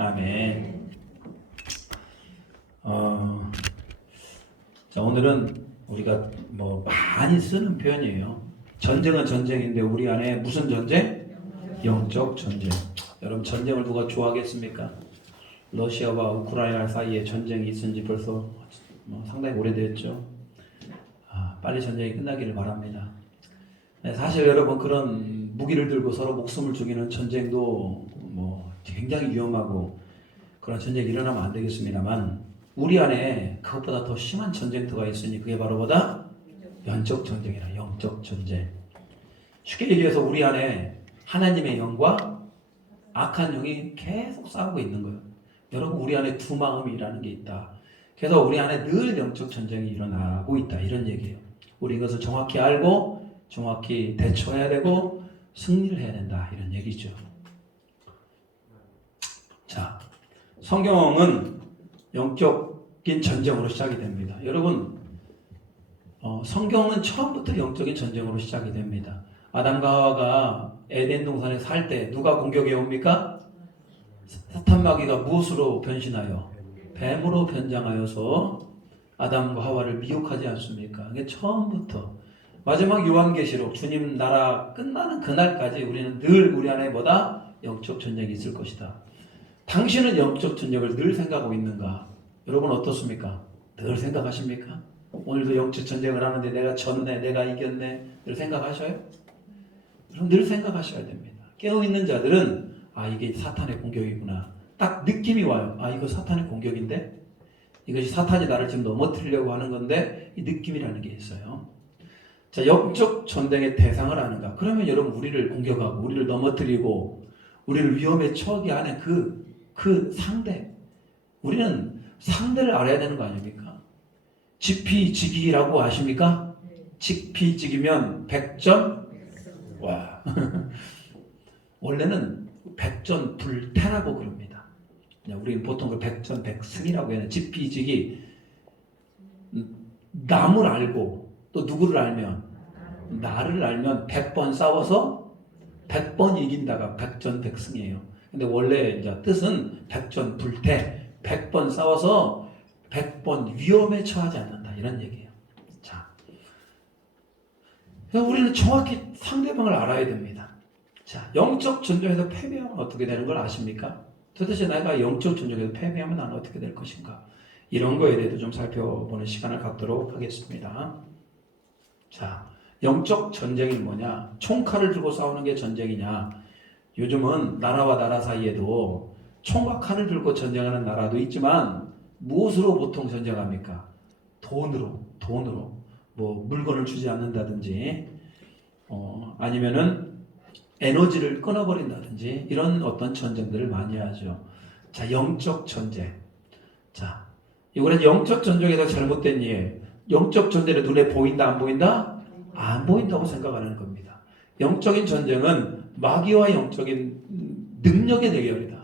아멘. 자, 오늘은 우리가 많이 쓰는 표현이에요. 전쟁은 전쟁인데 우리 안에 무슨 전쟁? 영적 전쟁. 여러분, 전쟁을 누가 좋아하겠습니까? 러시아와 우크라이나 사이에 전쟁이 있은 지 벌써 상당히 오래됐죠. 빨리 전쟁이 끝나기를 바랍니다. 네, 사실 여러분, 그런 무기를 들고 서로 목숨을 죽이는 전쟁도 굉장히 위험하고 그런 전쟁이 일어나면 안 되겠습니다만, 우리 안에 그것보다 더 심한 전쟁터가 있으니 그게 바로 뭐다? 영적 전쟁이라. 영적 전쟁. 쉽게 얘기해서 우리 안에 하나님의 영과 악한 영이 계속 싸우고 있는 거예요. 여러분, 우리 안에 두 마음이라는 게 있다. 그래서 우리 안에 늘 영적 전쟁이 일어나고 있다, 이런 얘기예요. 우리 이것을 정확히 알고 정확히 대처해야 되고 승리를 해야 된다, 이런 얘기죠. 자, 성경은 영적인 전쟁으로 시작이 됩니다. 여러분, 성경은 처음부터 영적인 전쟁으로 시작이 됩니다. 아담과 하와가 에덴 동산에 살 때 누가 공격해 옵니까? 사탄 마귀가 무엇으로 변신하여? 뱀으로 변장하여서 아담과 하와를 미혹하지 않습니까? 그게 처음부터 마지막 요한계시록 주님 나라 끝나는 그날까지 우리는 늘 우리 안에 뭐다? 영적 전쟁이 있을 것이다. 당신은 영적 전쟁을 늘 생각하고 있는가? 여러분 어떻습니까? 늘 생각하십니까? 오늘도 영적 전쟁을 하는데 내가 졌네, 내가 이겼네, 늘 생각하셔요? 여러분, 늘 생각하셔야 됩니다. 깨어있는 자들은 이게 사탄의 공격이구나, 딱 느낌이 와요. 이거 사탄의 공격인데, 이것이 사탄이 나를 지금 넘어뜨리려고 하는 건데, 이 느낌이라는 게 있어요. 자, 영적 전쟁의 대상을 아는가? 그러면 여러분, 우리를 공격하고 우리를 넘어뜨리고 우리를 위험에 처하게 하는 그 상대, 우리는 상대를 알아야 되는 거 아닙니까? 직피지기라고 아십니까? 직피지기면 백전 와 원래는 백전불태라고 그럽니다. 우리는 보통 그 백전백승이라고 해요. 직피지기, 남을 알고 또 누구를 알면, 나를 알면 100번 싸워서 100번 이긴다가 백전백승이에요. 근데 원래 이제 뜻은 백전불태, 100번 싸워서 100번 위험에 처하지 않는다, 이런 얘기예요. 자, 그래서 우리는 정확히 상대방을 알아야 됩니다. 자, 영적 전쟁에서 패배하면 어떻게 되는 걸 아십니까? 도대체 내가 영적 전쟁에서 패배하면 나는 어떻게 될 것인가? 이런 거에 대해서 좀 살펴보는 시간을 갖도록 하겠습니다. 자, 영적 전쟁이 뭐냐? 총칼을 들고 싸우는 게 전쟁이냐? 요즘은 나라와 나라 사이에도 총과 칼을 들고 전쟁하는 나라도 있지만, 무엇으로 보통 전쟁합니까? 돈으로. 물건을 주지 않는다든지, 아니면은 에너지를 끊어버린다든지, 이런 어떤 전쟁들을 많이 하죠. 자, 영적 전쟁. 자, 이거는 영적 전쟁에서 잘못된 예. 영적 전쟁이 눈에 보인다, 안 보인다? 안 보인다고 생각하는 겁니다. 영적인 전쟁은 마귀와 영적인 능력의 대결이다.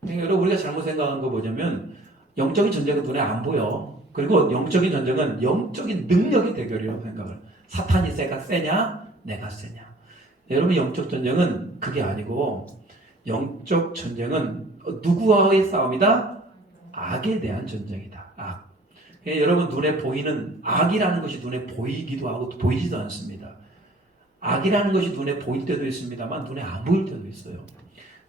그러니까 여러분, 우리가 잘못 생각한 거 뭐냐면, 영적인 전쟁은 눈에 안 보여. 그리고 영적인 전쟁은 영적인 능력의 대결이라고 생각을. 사탄이 세냐? 내가 세냐? 여러분, 영적 전쟁은 그게 아니고, 영적 전쟁은 누구와의 싸움이다? 악에 대한 전쟁이다. 악. 그러니까 여러분, 눈에 보이는 악이라는 것이 눈에 보이기도 하고 보이지도 않습니다. 악이라는 것이 눈에 보일 때도 있습니다만 눈에 안 보일 때도 있어요.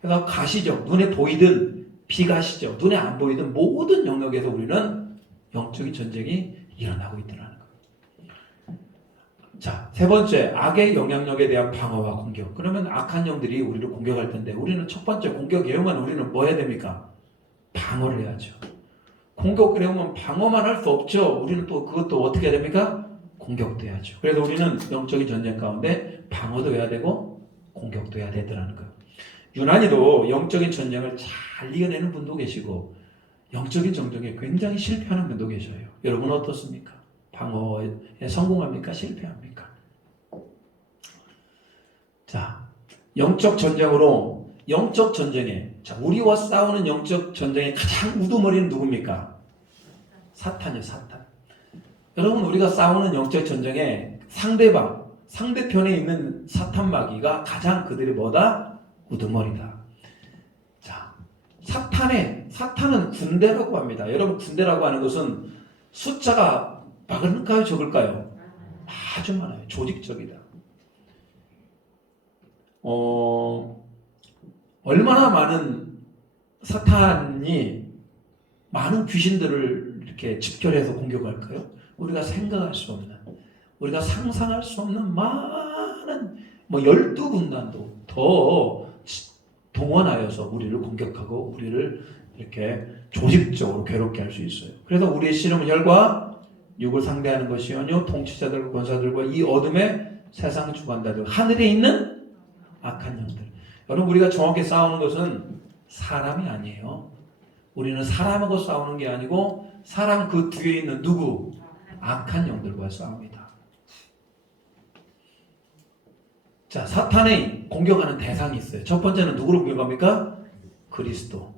그래서 가시적, 눈에 보이든 비가시적, 눈에 안 보이든 모든 영역에서 우리는 영적인 전쟁이 일어나고 있다는 거예요. 자, 세 번째, 악의 영향력에 대한 방어와 공격. 그러면 악한 영들이 우리를 공격할 텐데, 우리는 첫 번째 공격에 오면 우리는 뭐 해야 됩니까? 방어를 해야죠. 공격을 해오면 방어만 할 수 없죠. 우리는 또 그것도 어떻게 해야 됩니까? 공격도 해야죠. 그래서 우리는 영적인 전쟁 가운데 방어도 해야 되고 공격도 해야 되더라는 거예요. 유난히도 영적인 전쟁을 잘 이겨내는 분도 계시고, 영적인 전쟁에 굉장히 실패하는 분도 계셔요. 여러분 어떻습니까? 방어에 성공합니까? 실패합니까? 자, 영적 전쟁에, 자, 우리와 싸우는 영적 전쟁의 가장 우두머리는 누굽니까? 사탄이요, 사탄. 여러분, 우리가 싸우는 영적 전쟁에 상대편에 있는 사탄 마귀가 가장 그들이 뭐다? 우두머리다. 자, 사탄은 군대라고 합니다. 여러분, 군대라고 하는 것은 숫자가 많을까요, 적을까요? 아주 많아요. 조직적이다. 얼마나 많은 사탄이 많은 귀신들을 이렇게 집결해서 공격할까요? 우리가 생각할 수 없는, 우리가 상상할 수 없는 많은 12군단도 더 동원하여서 우리를 공격하고 우리를 이렇게 조직적으로 괴롭게 할 수 있어요. 그래서 우리의 씨름은 혈과 육을 상대하는 것이요 통치자들과 권사들과 이 어둠의 세상 주관자들, 하늘에 있는 악한 영들. 여러분, 우리가 정확히 싸우는 것은 사람이 아니에요. 우리는 사람하고 싸우는 게 아니고 사람 그 뒤에 있는 누구? 악한 영들과 싸웁니다. 자, 사탄의 공격하는 대상이 있어요. 첫 번째는 누구를 공격합니까? 그리스도,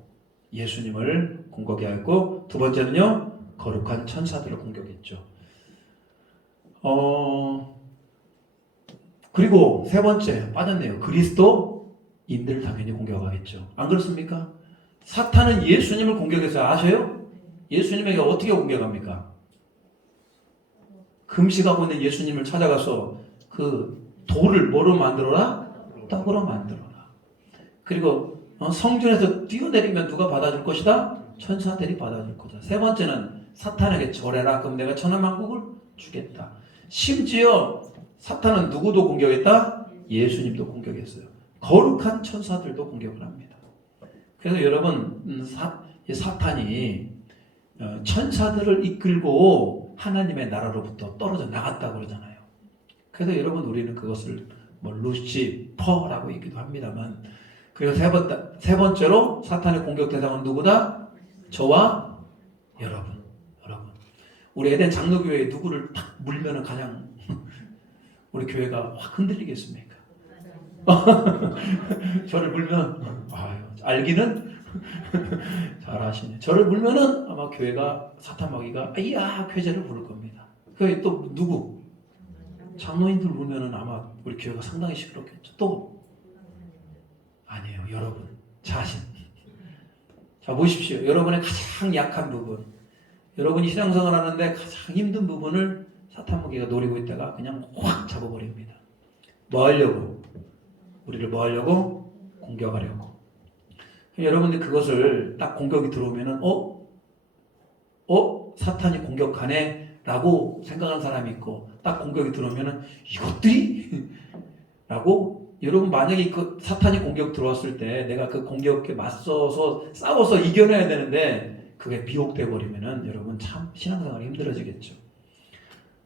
예수님을 공격하였고, 두 번째는요, 거룩한 천사들을 공격했죠. 그리고 세 번째 빠졌네요. 그리스도인들을 당연히 공격하겠죠. 안 그렇습니까? 사탄은 예수님을 공격해서 아세요? 예수님에게 어떻게 공격합니까? 금식하고 있는 예수님을 찾아가서 그 돌을 뭐로 만들어라? 떡으로 만들어라. 그리고 성전에서 뛰어내리면 누가 받아줄 것이다? 천사들이 받아줄 거다. 세 번째는 사탄에게 절해라. 그럼 내가 천하만국을 주겠다. 심지어 사탄은 누구도 공격했다? 예수님도 공격했어요. 거룩한 천사들도 공격을 합니다. 그래서 여러분, 사탄이 천사들을 이끌고 하나님의 나라로부터 떨어져 나갔다고 그러잖아요. 그래서 여러분, 우리는 그것을 루시퍼라고 얘기도 합니다만, 그리고 세 번째로 사탄의 공격 대상은 누구다? 저와 여러분. 우리 에덴 장로교회에 누구를 딱 물면은 가장 우리 교회가 확 흔들리겠습니까? 저를 물면, 알기는 잘하시네. 저를 물면은 아마 교회가 사탄마귀가 아이야 쾌재를 부를 겁니다. 그 또 누구? 장로인들 물면은 아마 우리 교회가 상당히 시끄럽겠죠. 또 아니에요, 여러분 자신. 자, 보십시오. 여러분의 가장 약한 부분, 여러분이 신앙생활 하는데 가장 힘든 부분을 사탄마귀가 노리고 있다가 그냥 확 잡아버립니다. 뭐 하려고? 우리를 뭐 하려고? 공격하려고. 여러분들 그것을 딱 공격이 들어오면은 사탄이 공격하네 라고 생각하는 사람이 있고, 딱 공격이 들어오면은 이것들이 라고. 여러분, 만약에 그 사탄이 공격 들어왔을 때 내가 그 공격에 맞서서 싸워서 이겨내야 되는데 그게 미혹돼 버리면은 여러분 참 신앙생활이 힘들어지겠죠.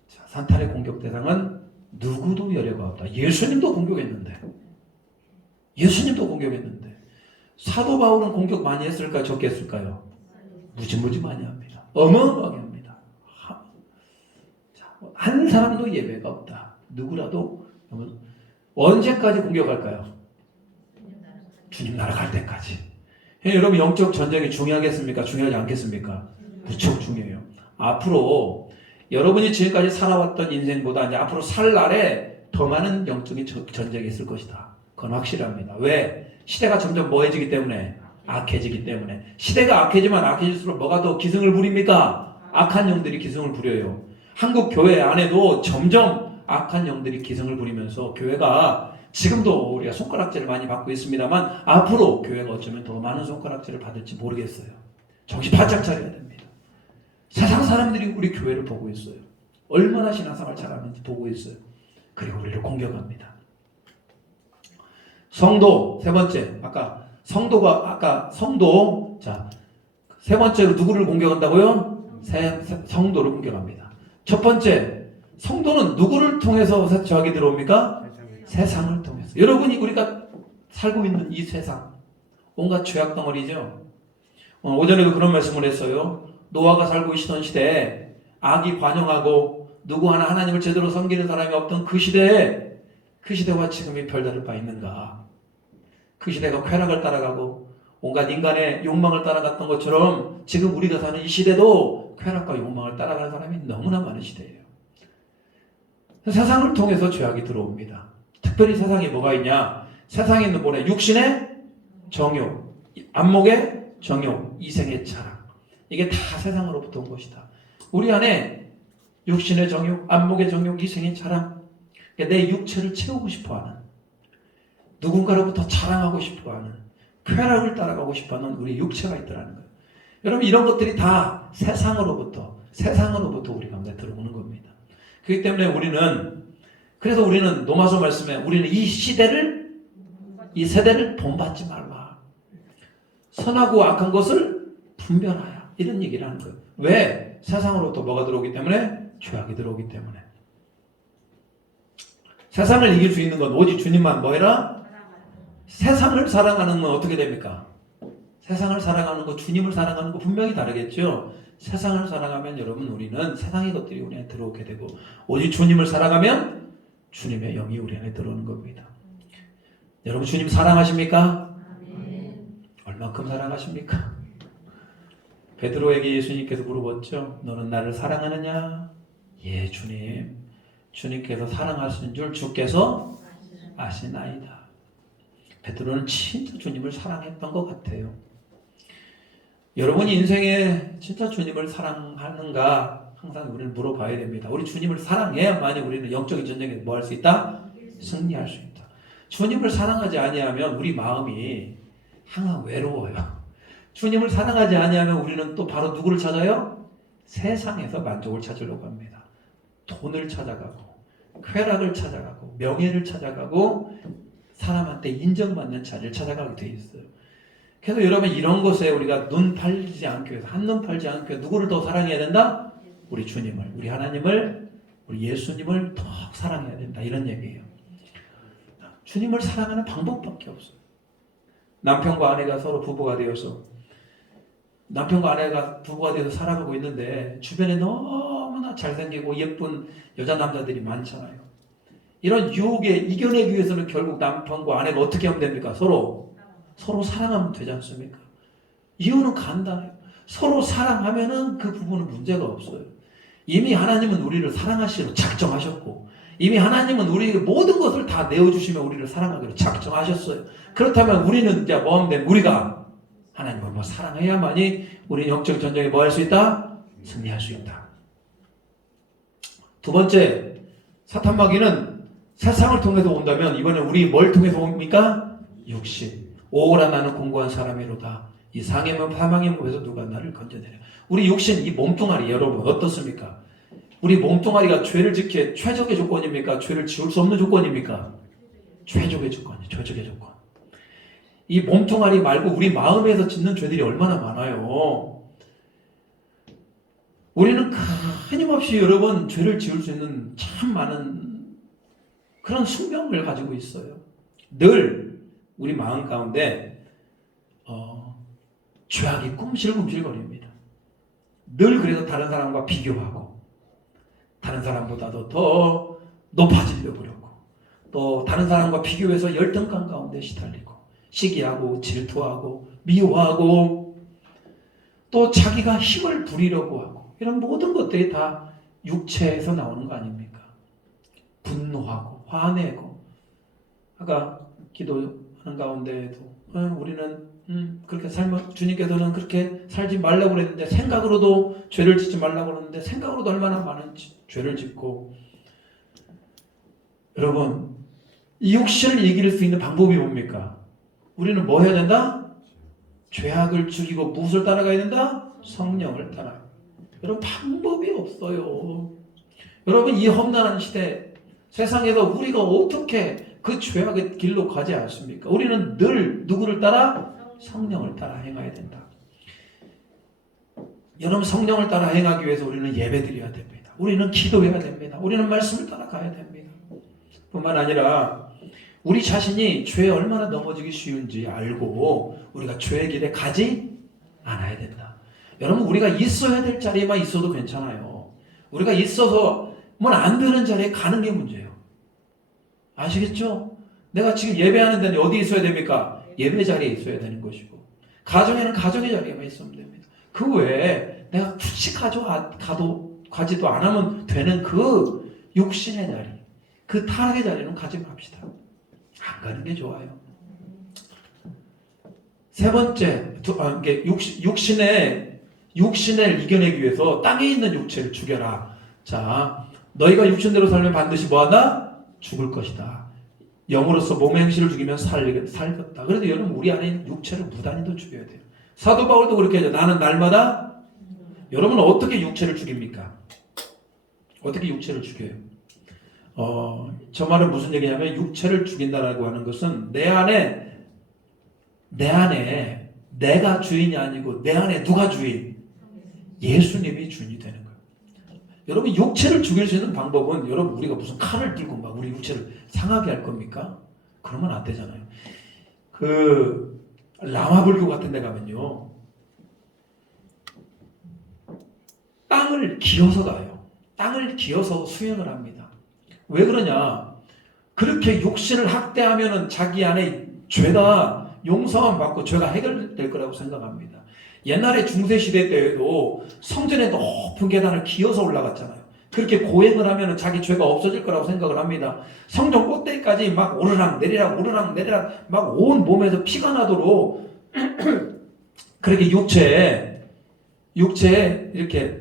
자, 사탄의 공격 대상은 누구도 여려가 없다. 예수님도 공격했는데 사도 바울은 공격 많이 했을까요? 적게 했을까요? 무지무지 많이 합니다. 어마어마하게 합니다. 한 사람도 예외가 없다. 누구라도. 언제까지 공격할까요? 주님 나라 갈 때까지. 여러분, 영적 전쟁이 중요하겠습니까? 중요하지 않겠습니까? 무척 중요해요. 앞으로 여러분이 지금까지 살아왔던 인생보다 이제 앞으로 살 날에 더 많은 영적인 전쟁이 있을 것이다. 그건 확실합니다. 왜? 시대가 점점 뭐해지기 때문에? 악해지기 때문에. 시대가 악해지면 악해질수록 뭐가 더 기승을 부립니까? 악한 영들이 기승을 부려요. 한국 교회 안에도 점점 악한 영들이 기승을 부리면서 교회가 지금도 우리가 손가락질을 많이 받고 있습니다만 앞으로 교회가 어쩌면 더 많은 손가락질을 받을지 모르겠어요. 정신 바짝 차려야 됩니다. 세상 사람들이 우리 교회를 보고 있어요. 얼마나 신앙생활 잘하는지 보고 있어요. 그리고 우리를 공격합니다. 성도, 세 번째. 성도. 자, 세 번째로 누구를 공격한다고요? 성도를 공격합니다. 첫 번째, 성도는 누구를 통해서 저항이 들어옵니까? 세상을 통해서. 여러분이 우리가 살고 있는 이 세상, 온갖 죄악 덩어리죠. 오전에도 그런 말씀을 했어요. 노아가 살고 계시던 시대에 악이 관영하고 누구 하나 하나님을 제대로 섬기는 사람이 없던 그 시대에, 그 시대와 지금이 별다를 바 있는가? 그 시대가 쾌락을 따라가고 온갖 인간의 욕망을 따라갔던 것처럼 지금 우리가 사는 이 시대도 쾌락과 욕망을 따라가는 사람이 너무나 많은 시대예요. 세상을 통해서 죄악이 들어옵니다. 특별히 세상에 뭐가 있냐? 세상에 있는 육신의 정욕, 안목의 정욕, 이생의 자랑. 이게 다 세상으로부터 온 것이다. 우리 안에 육신의 정욕, 안목의 정욕, 이생의 자랑. 그러니까 내 육체를 채우고 싶어하는, 누군가로부터 자랑하고 싶어하는, 쾌락을 따라가고 싶어하는 우리 육체가 있더라는 거예요. 여러분 이런 것들이 다 세상으로부터 우리 가운데 들어오는 겁니다. 그렇기 때문에 그래서 우리는 로마서 말씀에 우리는 이 세대를 본받지 말라. 선하고 악한 것을 분별하여. 이런 얘기를 하는 거예요. 왜? 세상으로부터 뭐가 들어오기 때문에? 죄악이 들어오기 때문에. 세상을 이길 수 있는 건 오직 주님만 뭐 해라? 세상을 사랑하는 건 어떻게 됩니까? 세상을 사랑하는 거, 주님을 사랑하는 거 분명히 다르겠죠? 세상을 사랑하면 여러분 우리는 세상의 것들이 우리 안에 들어오게 되고 오직 주님을 사랑하면 주님의 영이 우리 안에 들어오는 겁니다. 여러분 주님 사랑하십니까? 얼만큼 사랑하십니까? 베드로에게 예수님께서 물어봤죠. 너는 나를 사랑하느냐? 예 주님. 주님께서 사랑하시는 줄 주께서 아시나이다. 베드로는 진짜 주님을 사랑했던 것 같아요. 여러분이 인생에 진짜 주님을 사랑하는가 항상 우리는 물어봐야 됩니다. 우리 주님을 사랑해야만이 우리는 영적인 전쟁에 뭐 할 수 있다? 승리할 수 있다. 주님을 사랑하지 아니하면 우리 마음이 항상 외로워요. 주님을 사랑하지 아니하면 우리는 또 바로 누구를 찾아요? 세상에서 만족을 찾으려고 합니다. 돈을 찾아가고 쾌락을 찾아가고 명예를 찾아가고 사람한테 인정받는 자리를 찾아가게 돼 있어요. 그래서 여러분 이런 것에 우리가 눈 팔지 않기 위해서 한눈 팔지 않기 위해서 누구를 더 사랑해야 된다? 우리 주님을, 우리 하나님을, 우리 예수님을 더 사랑해야 된다. 이런 얘기예요. 주님을 사랑하는 방법밖에 없어요. 남편과 아내가 서로 부부가 되어서 살아가고 있는데 주변에 너무나 잘생기고 예쁜 여자 남자들이 많잖아요. 이런 유혹에 이겨내기 위해서는 결국 남편과 아내가 어떻게 하면 됩니까? 서로 사랑하면 되지 않습니까? 이유는 간단해요. 서로 사랑하면은 그 부분은 문제가 없어요. 이미 하나님은 우리를 사랑하시기로 작정하셨고 이미 하나님은 우리에게 모든 것을 다 내어주시며 우리를 사랑하기로 작정하셨어요. 그렇다면 우리는 이제 뭐 하면 돼? 우리가 하나님을 뭐 사랑해야만이 우리 영적 전쟁에 뭐 할 수 있다? 승리할 수 있다. 두 번째, 사탄마귀는 세상을 통해서 온다면 이번에 우리 뭘 통해서 옵니까? 육신. 오라 나는 공고한 사람이로다. 이 상의 몸 사망의 몸에서 누가 나를 건져내려. 우리 육신 이 몸뚱아리 여러분 어떻습니까? 우리 몸뚱아리가 죄를 짓기에 최적의 조건입니까? 죄를 지을 수 없는 조건입니까? 최적의 조건이에요. 최적의 조건. 이 몸뚱아리 말고 우리 마음에서 짓는 죄들이 얼마나 많아요. 우리는 끊임없이 여러분 죄를 지을 수 있는 참 많은 그런 숙명을 가지고 있어요. 늘 우리 마음 가운데 죄악이 꿈실꿈실거립니다. 늘 그래서 다른 사람과 비교하고 다른 사람보다도 더 높아지려고 그러고 또 다른 사람과 비교해서 열등감 가운데 시달리고 시기하고 질투하고 미워하고 또 자기가 힘을 부리려고 하고 이런 모든 것들이 다 육체에서 나오는 거 아닙니까? 분노하고 화내고 아까 기도하는 가운데에도 우리는 그렇게 살면 주님께서는 그렇게 살지 말라고 그랬는데 생각으로도 죄를 짓지 말라고 그랬는데 생각으로도 얼마나 많은 죄를 짓고 여러분 이 육신을 이길 수 있는 방법이 뭡니까? 우리는 뭐 해야 된다? 죄악을 죽이고 무엇을 따라가야 된다? 성령을 따라가야 된다. 여러분 방법이 없어요. 여러분 이 험난한 시대 세상에서 우리가 어떻게 그 죄악의 길로 가지 않습니까? 우리는 늘 누구를 따라? 성령을 따라 행해야 된다. 여러분 성령을 따라 행하기 위해서 우리는 예배드려야 됩니다. 우리는 기도해야 됩니다. 우리는 말씀을 따라가야 됩니다. 뿐만 아니라 우리 자신이 죄에 얼마나 넘어지기 쉬운지 알고 우리가 죄의 길에 가지 않아야 된다. 여러분 우리가 있어야 될 자리에만 있어도 괜찮아요. 우리가 있어서 뭐 안 되는 자리에 가는 게 문제예요. 아시겠죠? 내가 지금 예배하는 데는 어디 있어야 됩니까? 예배 자리에 있어야 되는 것이고 가정에는 가정의 자리에만 있으면 됩니다. 그 외에 내가 굳이 가지도 않으면 되는 그 육신의 자리 그 타락의 자리는 가지 맙시다. 안 가는 게 좋아요. 세 번째, 육신을 이겨내기 위해서 땅에 있는 육체를 죽여라. 자, 너희가 육신대로 살면 반드시 뭐하다? 죽을 것이다. 영으로서 몸의 행실을 죽이면 살겠다. 그래도 여러분 우리 안에 있는 육체를 무단히도 죽여야 돼요. 사도 바울도 그렇게 하죠. 나는 날마다. 여러분은 어떻게 육체를 죽입니까? 어떻게 육체를 죽여요? 저 말은 무슨 얘기냐면 육체를 죽인다라고 하는 것은 내 안에 내가 주인이 아니고 내 안에 누가 주인? 예수님이 주인이 되는 거예요. 여러분 육체를 죽일 수 있는 방법은 여러분 우리가 무슨 칼을 들고 막 우리 육체를 상하게 할 겁니까? 그러면 안 되잖아요. 그 라마불교 같은 데 가면요. 땅을 기어서 가요. 땅을 기어서 수행을 합니다. 왜 그러냐? 그렇게 육신을 학대하면은 자기 안에 죄가 용서만 받고 죄가 해결될 거라고 생각합니다. 옛날에 중세시대 때에도 성전에 높은 계단을 기어서 올라갔잖아요. 그렇게 고행을 하면 자기 죄가 없어질 거라고 생각을 합니다. 성전 꼭대기까지 막 오르락 내리락 막 온 몸에서 피가 나도록 그렇게 육체에 이렇게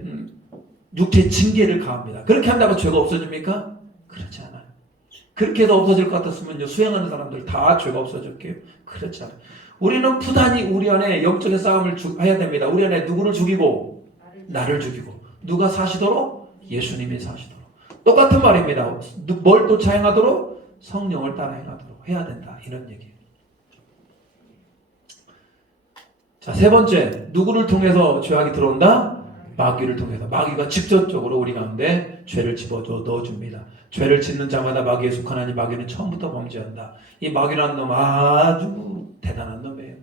육체 징계를 가합니다. 그렇게 한다고 죄가 없어집니까? 그렇지 않아요. 그렇게 해서 없어질 것 같았으면요, 수행하는 사람들 다 죄가 없어질게요. 그렇지 않아요. 우리는 부단히 우리 안에 영적인 싸움을 해야 됩니다. 우리 안에 누구를 죽이고? 나를 죽이고. 누가 사시도록? 예수님이 사시도록. 똑같은 말입니다. 뭘 쫓아 행하도록? 성령을 따라 행하도록 해야 된다. 이런 얘기예요. 자, 세 번째, 누구를 통해서 죄악이 들어온다? 마귀를 통해서. 마귀가 직접적으로 우리 가운데 죄를 집어줘 넣어줍니다. 죄를 짓는 자마다 마귀에 속하나니 마귀는 처음부터 범죄한다. 이 마귀라는 놈 아주 대단한 놈이에요.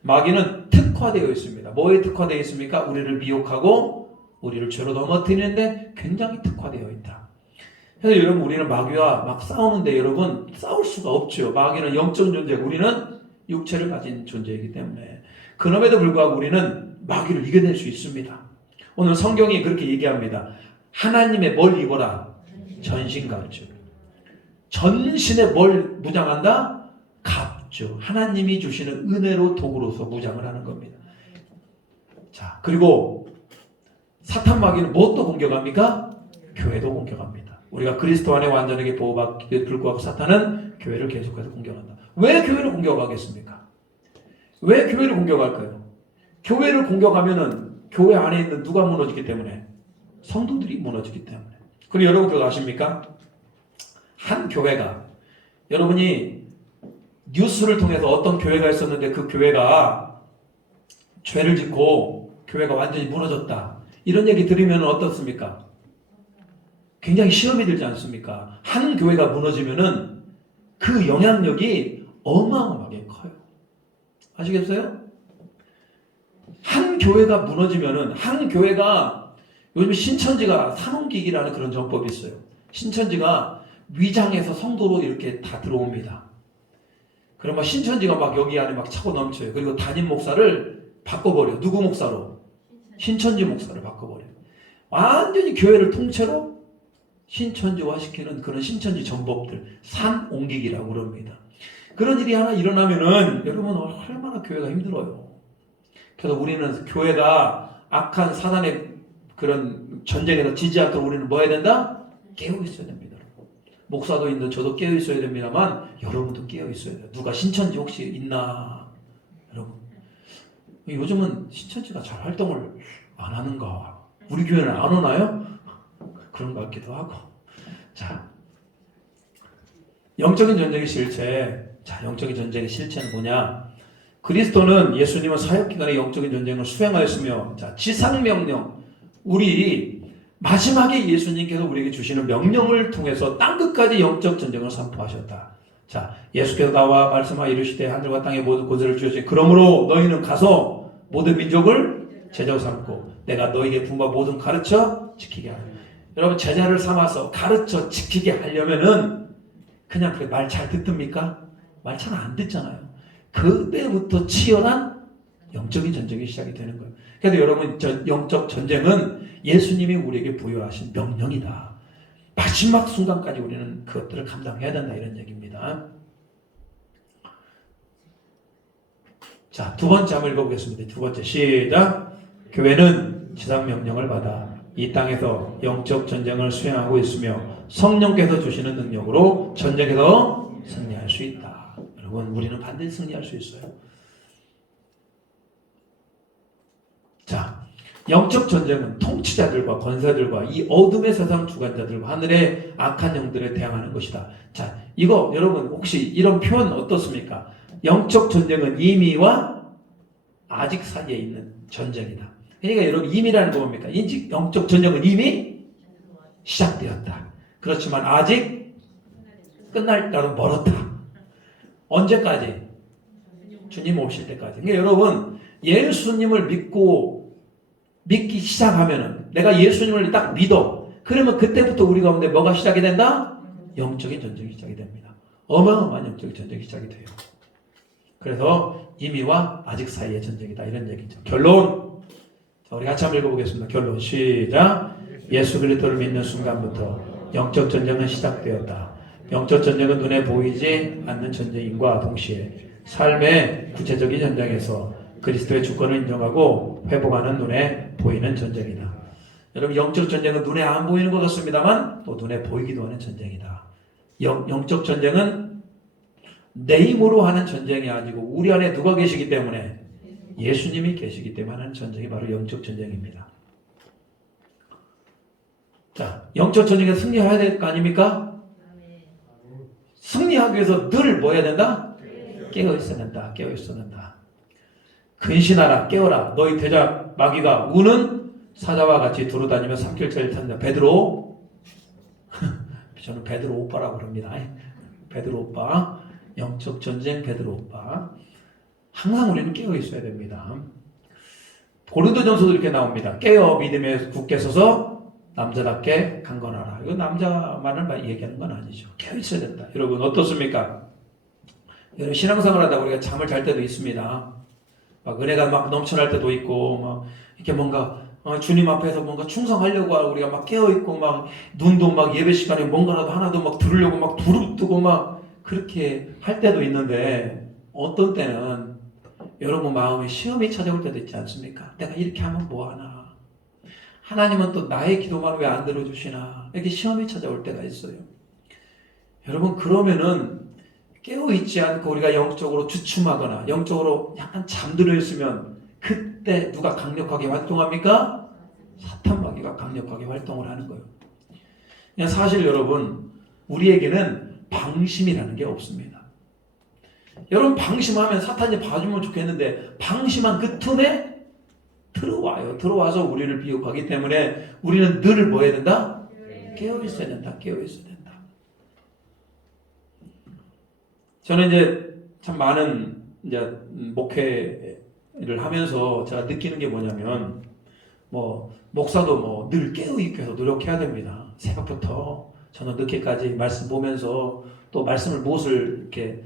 마귀는 특화되어 있습니다. 뭐에 특화되어 있습니까? 우리를 미혹하고 우리를 죄로 넘어뜨리는데 굉장히 특화되어 있다. 그래서 여러분 우리는 마귀와 막 싸우는데 여러분 싸울 수가 없죠. 마귀는 영적 존재고 우리는 육체를 가진 존재이기 때문에 그럼에도 불구하고 우리는 마귀를 이겨낼 수 있습니다. 오늘 성경이 그렇게 얘기합니다. 하나님의 뭘 입어라? 전신갑주. 전신에 뭘 무장한다? 갑주. 하나님이 주시는 은혜로 도구로서 무장을 하는 겁니다. 자, 그리고 사탄 마귀는 무엇도 공격합니까? 교회도 공격합니다. 우리가 그리스도 안에 완전하게 보호받기에 불구하고 사탄은 교회를 계속해서 공격한다. 왜 교회를 공격하겠습니까? 왜 교회를 공격할까요? 교회를 공격하면은 교회 안에 있는 누가 무너지기 때문에? 성도들이 무너지기 때문에. 그리고 여러분 그거 아십니까? 한 교회가 여러분이 뉴스를 통해서 어떤 교회가 있었는데 그 교회가 죄를 짓고 교회가 완전히 무너졌다. 이런 얘기 들으면 어떻습니까? 굉장히 시험이 들지 않습니까? 한 교회가 무너지면은 그 영향력이 어마어마하게 커요. 아시겠어요? 한 교회가 무너지면은 한 교회가 요즘 신천지가 산옮기기라는 그런 정법이 있어요. 신천지가 위장해서 성도로 이렇게 다 들어옵니다. 그러면 신천지가 막 여기 안에 막 차고 넘쳐요. 그리고 담임 목사를 바꿔버려요. 누구 목사로? 신천지 목사를 바꿔버려요. 완전히 교회를 통째로 신천지화 시키는 그런 신천지 정법들, 산옮기기라고 그럽니다. 그런 일이 하나 일어나면은 여러분 얼마나 교회가 힘들어요. 그래서 우리는 교회가 악한 사단의 그런 전쟁에서 지지 않도록 우리는 뭐 해야 된다? 깨어 있어야 됩니다. 목사도 있는데 저도 깨어 있어야 됩니다만 여러분도 깨어 있어야 돼요. 누가 신천지 혹시 있나? 여러분 요즘은 신천지가 잘 활동을 안 하는가? 우리 교회는 안 오나요? 그런 것 같기도 하고. 자, 영적인 전쟁의 실체. 자, 영적인 전쟁의 실체는 뭐냐? 그리스도는 예수님은 사역기간의 영적인 전쟁을 수행하였으며, 자, 지상명령, 우리 마지막에 예수님께서 우리에게 주시는 명령을 통해서 땅끝까지 영적 전쟁을 선포하셨다. 자, 예수께서 나와 말씀하여 이르시되 하늘과 땅의 모든 권세를 주셨으니 그러므로 너희는 가서 모든 민족을 제자로 삼고 내가 너희에게 분바 모든 가르쳐 지키게 하라. 여러분 제자를 삼아서 가르쳐 지키게 하려면은 그냥 그래 말 잘 듣습니까? 말 잘 안 듣잖아요. 그때부터 치열한 영적인 전쟁이 시작이 되는 거예요. 그래서 여러분 영적 전쟁은 예수님이 우리에게 부여하신 명령이다. 마지막 순간까지 우리는 그것들을 감당해야 된다 이런 얘기입니다. 자, 두 번째 한번 읽어보겠습니다. 두 번째 시작. 교회는 지상 명령을 받아 이 땅에서 영적 전쟁을 수행하고 있으며 성령께서 주시는 능력으로 전쟁에서 승리할 수 있다. 여러분, 우리는 반드시 승리할 수 있어요. 자, 영적 전쟁은 통치자들과 권세들과 이 어둠의 세상 주관자들과 하늘의 악한 영들에 대항하는 것이다. 자, 이거 여러분 혹시 이런 표현 어떻습니까? 영적 전쟁은 이미와 아직 사이에 있는 전쟁이다. 그러니까 여러분 이미라는 거 뭡니까? 영적 전쟁은 이미 시작되었다. 그렇지만 아직 끝날 날은 멀었다. 언제까지? 주님 오실 때까지. 그러니까 여러분 예수님을 믿기 시작하면은 내가 예수님을 딱 믿어. 그러면 그때부터 우리 가운데 뭐가 시작이 된다? 영적인 전쟁이 시작이 됩니다. 어마어마한 영적인 전쟁이 시작이 돼요. 그래서 이미와 아직 사이의 전쟁이다. 이런 얘기죠. 결론. 자, 우리 같이 한번 읽어보겠습니다. 결론 시작. 예수 그리스도를 믿는 순간부터 영적 전쟁은 시작되었다. 영적 전쟁은 눈에 보이지 않는 전쟁인과 동시에 삶의 구체적인 현장에서 그리스도의 주권을 인정하고 회복하는 눈에 보이는 전쟁이다. 여러분 영적 전쟁은 눈에 안 보이는 것 같습니다만 또 눈에 보이기도 하는 전쟁이다. 영적 전쟁은 내 힘으로 하는 전쟁이 아니고 우리 안에 누가 계시기 때문에 예수님이 계시기 때문에 하는 전쟁이 바로 영적 전쟁입니다. 자, 영적 전쟁에 승리해야 될 거 아닙니까? 승리하기 위해서 늘 뭐 해야 된다? 깨어 있어야 된다. 깨어 있어야 된다. 근신하라 깨어라 너희 대적 마귀가 우는 사자와 같이 두루다니며 삼킬자를 찾는다. 베드로 저는 베드로 오빠라고 그럽니다. 베드로 오빠 영적 전쟁 베드로 오빠 항상 우리는 깨어 있어야 됩니다. 고린도전서도 이렇게 나옵니다. 깨어 믿음에 굳게 서서 남자답게 강건하라. 이거 남자만을 얘기하는 건 아니죠. 깨어 있어야 된다. 여러분 어떻습니까? 여러분 신앙생활 하다 우리가 잠을 잘 때도 있습니다. 막 은혜가 막 넘쳐날 때도 있고 막 이렇게 뭔가 주님 앞에서 뭔가 충성하려고 우리가 막 깨어 있고 막 눈도 막 예배 시간에 뭔가라도 하나도 막 들으려고 막 두루뜨고 막 그렇게 할 때도 있는데 어떤 때는 여러분 마음에 시험이 찾아올 때도 있지 않습니까? 내가 이렇게 하면 뭐하나? 하나님은 또 나의 기도만 왜 안 들어주시나? 이렇게 시험이 찾아올 때가 있어요. 여러분 그러면은 깨어있지 않고 우리가 영적으로 주춤하거나 영적으로 약간 잠들어 있으면 그때 누가 강력하게 활동합니까? 사탄 마귀가 강력하게 활동을 하는 거예요. 그냥 사실 여러분 우리에게는 방심이라는 게 없습니다. 여러분 방심하면 사탄이 봐주면 좋겠는데 방심한 그 틈에 들어와요. 들어와서 우리를 비웃하기 때문에 우리는 늘 뭐 해야 된다? 깨어 있어야 된다. 깨어 있어야 된다. 저는 이제 참 많은 이제 목회를 하면서 제가 느끼는 게 뭐냐면 뭐 목사도 뭐 늘 깨어 있기 위해서 노력해야 됩니다. 새벽부터 저는 늦게까지 말씀 보면서 또 말씀을 무엇을 이렇게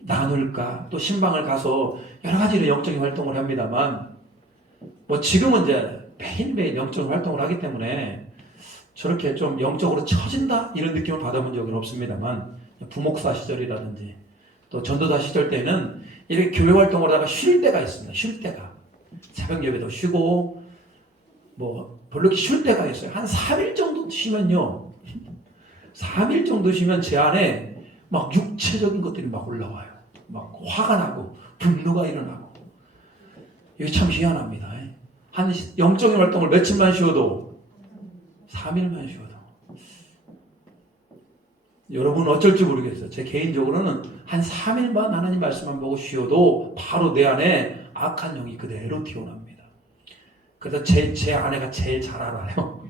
나눌까 또 신방을 가서 여러 가지로 영적인 활동을 합니다만 뭐 지금은 이제 매일매일 영적인 활동을 하기 때문에 저렇게 좀 영적으로 처진다 이런 느낌을 받아본 적은 없습니다만 부목사 시절이라든지 또 전도사 시절 때는 이렇게 교회 활동을 하다가 쉴 때가 있습니다. 쉴 때가 새벽 예배도 쉬고 뭐 별로 이렇게 쉴 때가 있어요. 한 3일 정도 쉬면요 3일 정도 쉬면 제 안에 막 육체적인 것들이 막 올라와요. 막 화가 나고 분노가 일어나고 이게 참 희한합니다. 한 영적인 활동을 며칠만 쉬어도 3일만 쉬어도 여러분은 어쩔지 모르겠어요. 제 개인적으로는 한 3일만 하나님 말씀만 보고 쉬어도 바로 내 안에 악한 영이 그대로 튀어나옵니다. 그래서 제 아내가 제일 잘 알아요.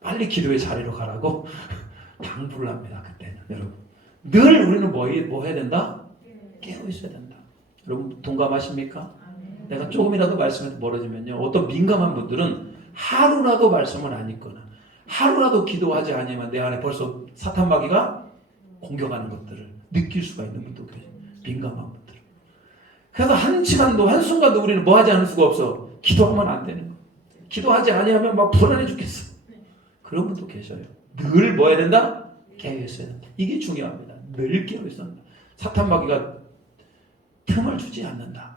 빨리 기도의 자리로 가라고 당부를 합니다. 그때는 여러분 늘 우리는 뭐 해야 된다? 깨어 있어야 된다. 여러분 동감하십니까? 내가 조금이라도 말씀에서 멀어지면요 어떤 민감한 분들은 하루라도 말씀을 안 읽거나 하루라도 기도하지 않으면 내 안에 벌써 사탄 마귀가 공격하는 것들을 느낄 수가 있는 분도 계세요. 민감한 분들. 그래서 한 시간도 한순간도 우리는 뭐 하지 않을 수가 없어. 기도하면 안 되는 거. 기도하지 않으면 막 불안해 죽겠어. 그런 분도 계셔요. 늘 뭐 해야 된다? 깨어 있어야 된다. 이게 중요합니다. 늘 깨어 있어야 된다. 사탄 마귀가 틈을 주지 않는다.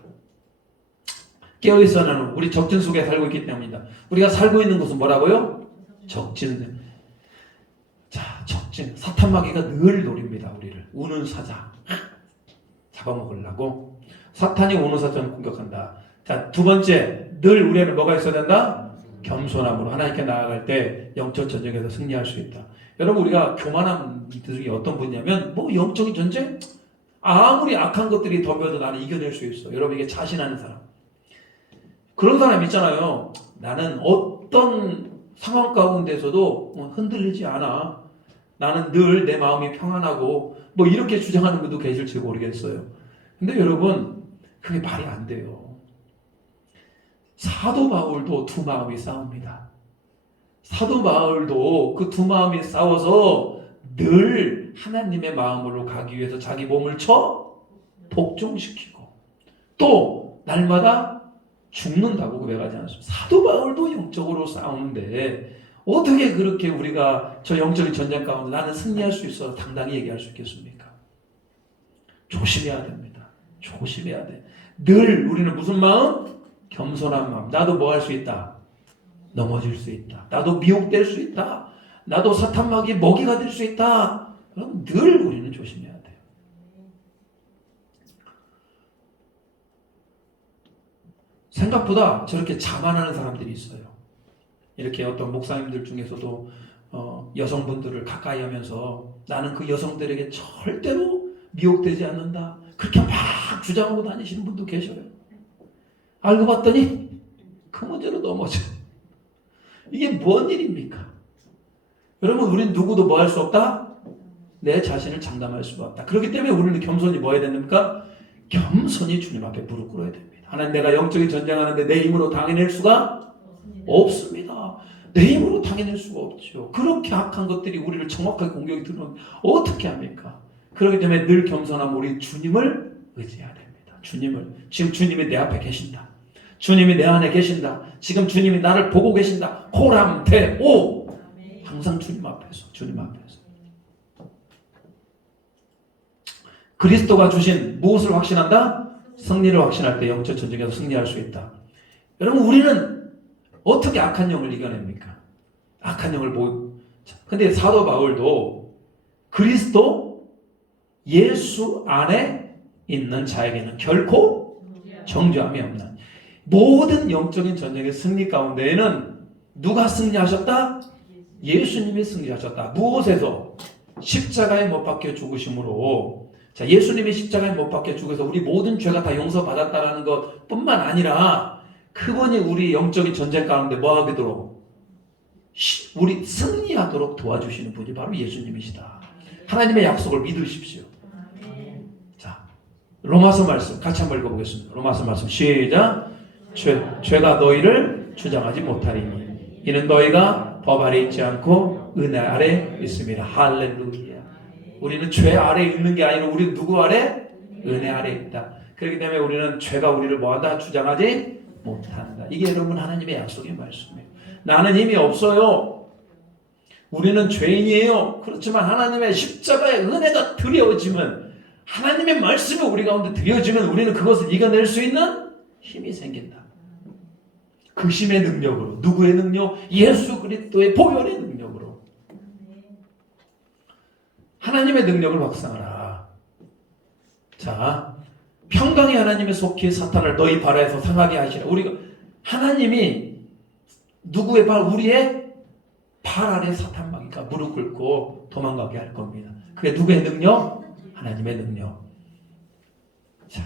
깨어있어야 하는 우리 적진 속에 살고 있기 때문입니다. 우리가 살고 있는 곳은 뭐라고요? 적진. 자, 적진. 사탄 마귀가 늘 노립니다. 우리를. 우는 사자. 잡아먹으려고. 사탄이 우는 사자를 공격한다. 자, 두 번째. 늘 우리에는 뭐가 있어야 된다? 겸손함으로 하나님께 나아갈 때 영적 전쟁에서 승리할 수 있다. 여러분, 우리가 교만한 분들이 어떤 분이냐면 뭐 영적인 전쟁? 아무리 악한 것들이 덤벼도 나는 이겨낼 수 있어. 여러분, 이게 자신하는 사람. 그런 사람 있잖아요. 나는 어떤 상황 가운데서도 흔들리지 않아. 나는 늘 내 마음이 평안하고 뭐 이렇게 주장하는 분도 계실지 모르겠어요. 근데 여러분, 그게 말이 안 돼요. 사도 바울도 두 마음이 싸웁니다. 사도 바울도 그 두 마음이 싸워서 늘 하나님의 마음으로 가기 위해서 자기 몸을 복종시키고 또 날마다 죽는다고 고백하지 않습니다. 사도 바울도 영적으로 싸우는데 어떻게 그렇게 우리가 저 영적인 전쟁 가운데 나는 승리할 수 있어 당당히 얘기할 수 있겠습니까? 조심해야 됩니다. 조심해야 돼. 늘 우리는 무슨 마음? 겸손한 마음. 나도 뭐 할 수 있다? 넘어질 수 있다. 나도 미혹될 수 있다. 나도 사탄 마귀 먹이가 될 수 있다. 그럼 늘 우리는 조심해야 돼요. 생각보다 저렇게 자만하는 사람들이 있어요. 이렇게 어떤 목사님들 중에서도 여성분들을 가까이 하면서 나는 그 여성들에게 절대로 미혹되지 않는다. 그렇게 막 주장하고 다니시는 분도 계셔요. 알고 봤더니 그 문제로 넘어져. 이게 뭔 일입니까? 여러분, 우리는 누구도 뭐 할 수 없다? 내 자신을 장담할 수가 없다. 그렇기 때문에 우리는 겸손히 뭐 해야 됩니까? 겸손히 주님 앞에 무릎 꿇어야 됩니다. 하나님, 내가 영적인 전쟁하는데 내 힘으로 당해낼 수가 없습니다. 내 힘으로 당해낼 수가 없죠. 그렇게 악한 것들이 우리를 정확하게 공격이 들어오면 어떻게 합니까? 그렇기 때문에 늘 겸손하면 우리 주님을 의지해야 됩니다. 주님을. 지금 주님이 내 앞에 계신다. 주님이 내 안에 계신다. 지금 주님이 나를 보고 계신다. 호람대오. 항상 주님 앞에서. 그리스도가 주신 무엇을 확신한다? 승리를 확신할 때 영적 전쟁에서 승리할 수 있다. 여러분, 우리는 어떻게 악한 영을 이겨냅니까? 악한 영을 근데 사도 바울도 그리스도 예수 안에 있는 자에게는 결코 정죄함이 없는 모든 영적인 전쟁의 승리 가운데에는 누가 승리하셨다? 예수님이 승리하셨다. 무엇에서? 십자가에 못 박혀 죽으심으로. 자, 예수님이 십자가에 못 박혀 죽어서 우리 모든 죄가 다 용서받았다라는 것 뿐만 아니라 그분이 우리 영적인 전쟁 가운데 뭐 하도록? 우리 승리하도록 도와주시는 분이 바로 예수님이시다. 하나님의 약속을 믿으십시오. 자, 로마서 말씀 같이 한번 읽어보겠습니다. 로마서 말씀 시작. 죄가 너희를 주장하지 못하리니 이는 너희가 법 아래 있지 않고 은혜 아래 있습니다. 할렐루야. 우리는 죄 아래 있는 게 아니라 우리는 누구 아래? 은혜 아래 있다. 그렇기 때문에 우리는 죄가 우리를 뭐한다? 주장하지 못한다. 이게 여러분 하나님의 약속의 말씀이에요. 나는 힘이 없어요. 우리는 죄인이에요. 그렇지만 하나님의 십자가의 은혜가 드려지면, 하나님의 말씀이 우리 가운데 드려지면 우리는 그것을 이겨낼 수 있는 힘이 생긴다. 그 힘의 능력으로. 누구의 능력? 예수 그리스도의 보혈의 능력으로. 하나님의 능력을 확상하라. 자, 평강의 하나님의 속히 사탄을 너희 발 아래에서 상하게 하시라. 우리가 하나님이 누구의 발? 우리의 발 아래 사탄 마귀가 무릎 꿇고 도망가게 할 겁니다. 그게 누구의 능력? 하나님의 능력. 자,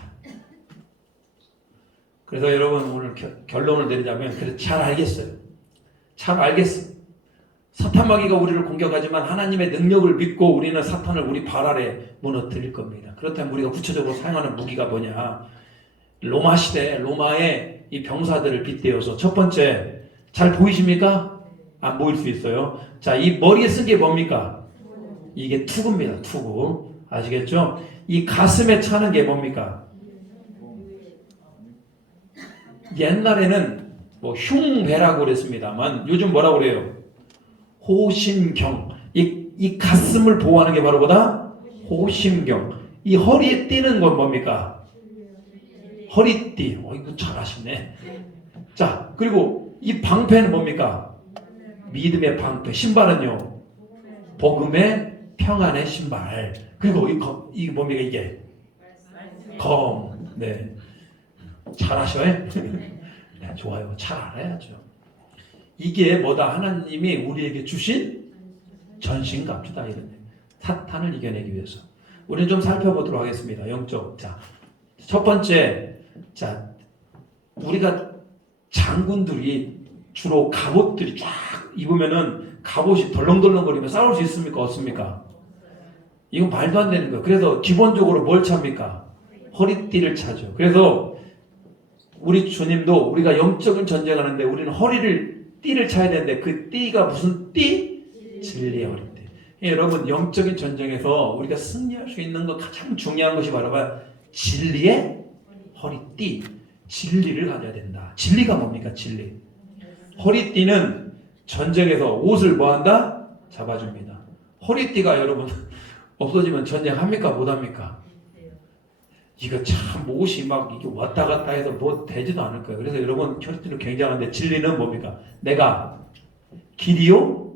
그래서 여러분 오늘 결론을 내리자면, 그래서 잘 알겠어요. 사탄 마귀가 우리를 공격하지만 하나님의 능력을 믿고 우리는 사탄을 우리 발 아래 무너뜨릴 겁니다. 그렇다면 우리가 구체적으로 사용하는 무기가 뭐냐? 로마 시대, 로마의 이 병사들을 빗대어서, 첫 번째, 잘 보이십니까? 안 보일 수 있어요. 자, 이 머리에 쓴 게 뭡니까? 이게 투구입니다. 투구. 아시겠죠? 이 가슴에 차는 게 뭡니까? 옛날에는 뭐 흉배라고 그랬습니다만 요즘 뭐라고 그래요? 호심경. 이 가슴을 보호하는 게 바로 뭐다? 호심경. 이 허리에 띄는 건 뭡니까? 허리띠. 이거 잘하시네. 자, 그리고 이 방패는 뭡니까? 믿음의 방패. 신발은요, 복음의 평안의 신발. 그리고 이게 뭡니까? 이게 검. 네, 잘하셔요. 네, 좋아요. 잘 알아야죠. 이게 뭐다? 하나님이 우리에게 주신 전신갑주다. 이런 사탄을 이겨내기 위해서. 우리는 좀 살펴보도록 하겠습니다. 영적. 자, 첫 번째, 자, 우리가 장군들이 주로 갑옷들이 쫙 입으면은 갑옷이 덜렁덜렁거리면 싸울 수 있습니까? 없습니까? 이건 말도 안 되는 거예요. 그래서 기본적으로 뭘 찹니까? 허리띠를 차죠. 그래서 우리 주님도 우리가 영적인 전쟁하는데 우리는 띠를 차야 되는데 그 띠가 무슨 띠? 진리의 허리띠. 여러분, 영적인 전쟁에서 우리가 승리할 수 있는 것 가장 중요한 것이 바로 진리의 허리띠. 진리를 가져야 된다. 진리가 뭡니까? 진리. 허리띠는 전쟁에서 옷을 뭐한다? 잡아줍니다. 허리띠가 여러분 없어지면 전쟁합니까? 못합니까? 이거 참 옷이 막 이게 왔다 갔다 해서 뭐 되지도 않을 거예요. 그래서 여러분 허리띠는 굉장한데 진리는 뭡니까? 내가 길이요?